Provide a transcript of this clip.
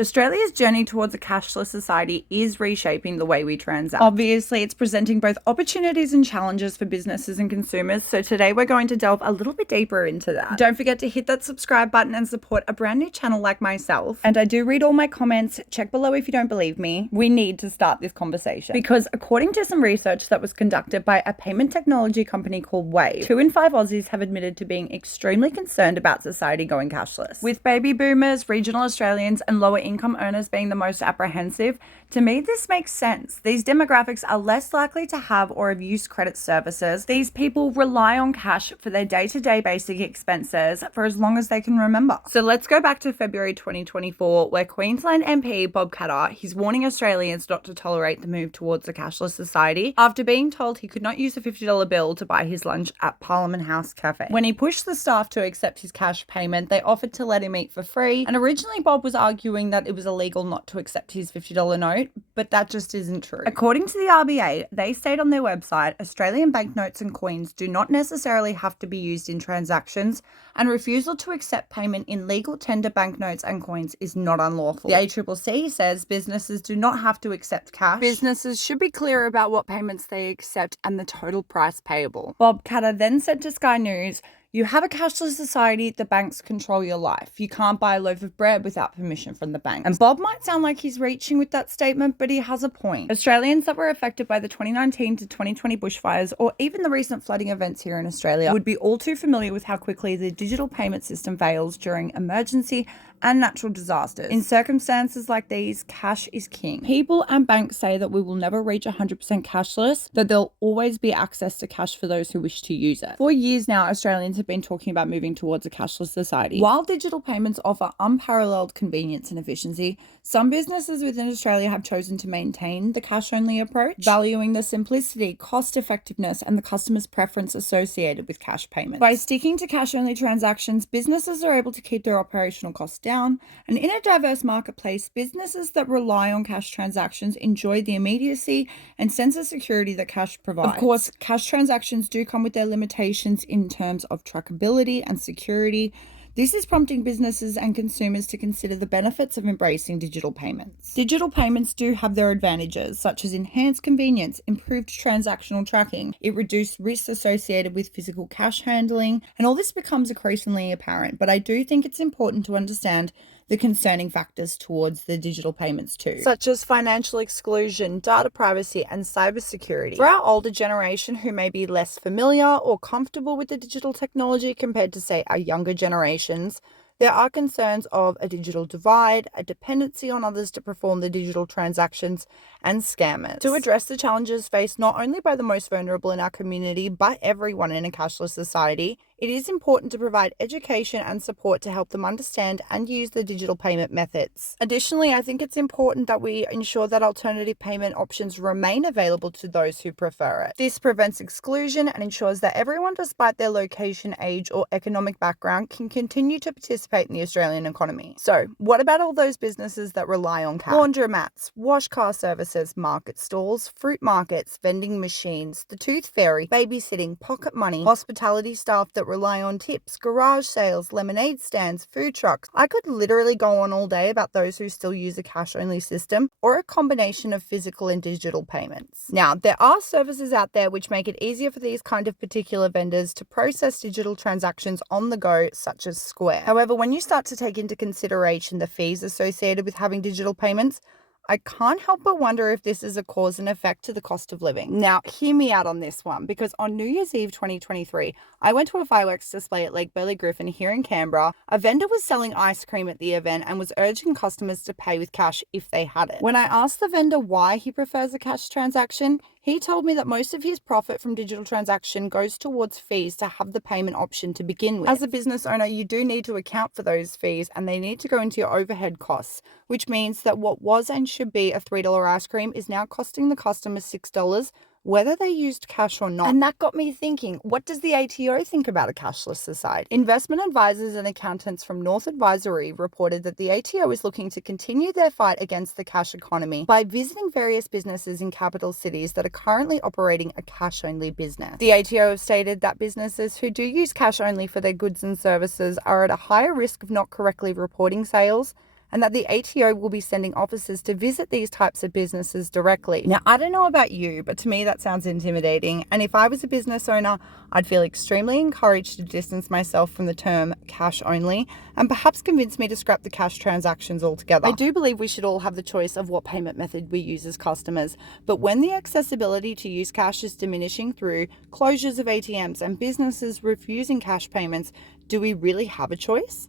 Australia's journey towards a cashless society is reshaping the way we transact. Obviously, it's presenting both opportunities and challenges for businesses and consumers, so today we're going to delve a little bit deeper into that. Don't forget to hit that subscribe button and support a brand new channel like myself. And I do read all my comments. Check below if you don't believe me. We need to start this conversation because according to some research that was conducted by a payment technology company called Wave, 2 in 5 Aussies have admitted to being extremely concerned about society going cashless. With baby boomers, regional Australians, and lower income earners being the most apprehensive, to me this makes sense. These demographics are less likely to have or have used credit services. These people rely on cash for their day-to-day basic expenses for as long as they can remember. So let's go back to February 2024, where Queensland MP Bob Katter, he's warning Australians not to tolerate the move towards a cashless society after being told he could not use a $50 bill to buy his lunch at Parliament House Cafe. When he pushed the staff to accept his cash payment, they offered to let him eat for free, and originally Bob was arguing that it was illegal not to accept his $50 note, but that just isn't true. According to the RBA, they state on their website, Australian banknotes and coins do not necessarily have to be used in transactions, and refusal to accept payment in legal tender banknotes and coins is not unlawful. The ACCC says businesses do not have to accept cash. Businesses should be clear about what payments they accept and the total price payable. Bob Katter then said to Sky News, "You have a cashless society, the banks control your life. You can't buy a loaf of bread without permission from the bank." And Bob might sound like he's reaching with that statement, but he has a point. Australians that were affected by the 2019 to 2020 bushfires or even the recent flooding events here in Australia would be all too familiar with how quickly the digital payment system fails during emergency and natural disasters. In circumstances like these, cash is king. People and banks say that we will never reach 100% cashless, that there'll always be access to cash for those who wish to use it. For years now, Australians have been talking about moving towards a cashless society. While digital payments offer unparalleled convenience and efficiency, some businesses within Australia have chosen to maintain the cash-only approach, valuing the simplicity, cost-effectiveness, and the customer's preference associated with cash payments. By sticking to cash-only transactions, businesses are able to keep their operational costs down, and in a diverse marketplace, businesses that rely on cash transactions enjoy the immediacy and sense of security that cash provides. Of course, cash transactions do come with their limitations in terms of trackability and security. This is prompting businesses and consumers to consider the benefits of embracing digital payments. Digital payments do have their advantages, such as enhanced convenience, improved transactional tracking, it reduced risks associated with physical cash handling, and all this becomes increasingly apparent. But I do think it's important to understand the concerning factors towards the digital payments too, such as financial exclusion, data privacy, and cybersecurity. For our older generation who may be less familiar or comfortable with the digital technology compared to, say, our younger generations, there are concerns of a digital divide, a dependency on others to perform the digital transactions, and scammers. To address the challenges faced not only by the most vulnerable in our community, but everyone in a cashless society, it is important to provide education and support to help them understand and use the digital payment methods. Additionally, I think it's important that we ensure that alternative payment options remain available to those who prefer it. This prevents exclusion and ensures that everyone, despite their location, age, or economic background, can continue to participate in the Australian economy. So, what about all those businesses that rely on cash? Laundromats, wash car services, market stalls, fruit markets, vending machines, the tooth fairy, babysitting, pocket money, hospitality staff that rely on tips, garage sales, lemonade stands, food trucks. I could literally go on all day about those who still use a cash-only system or a combination of physical and digital payments. Now, there are services out there which make it easier for these kind of particular vendors to process digital transactions on the go, such as Square. However, when you start to take into consideration the fees associated with having digital payments, I can't help but wonder if this is a cause and effect to the cost of living. Now, hear me out on this one, because on New Year's Eve 2023, I went to a fireworks display at Lake Burley Griffin here in Canberra. A vendor was selling ice cream at the event and was urging customers to pay with cash if they had it. When I asked the vendor why he prefers a cash transaction, he told me that most of his profit from digital transaction goes towards fees to have the payment option to begin with. As a business owner, you do need to account for those fees, and they need to go into your overhead costs, which means that what was and should be a $3 ice cream is now costing the customer $6, whether they used cash or not. And that got me thinking, what does the ATO think about a cashless society? Investment advisors and accountants from North Advisory reported that the ATO is looking to continue their fight against the cash economy by visiting various businesses in capital cities that are currently operating a cash-only business. The ATO have stated that businesses who do use cash only for their goods and services are at a higher risk of not correctly reporting sales, and that the ATO will be sending officers to visit these types of businesses directly. Now, I don't know about you, but to me that sounds intimidating. And if I was a business owner, I'd feel extremely encouraged to distance myself from the term cash only and perhaps convince me to scrap the cash transactions altogether. I do believe we should all have the choice of what payment method we use as customers, but when the accessibility to use cash is diminishing through closures of ATMs and businesses refusing cash payments, do we really have a choice?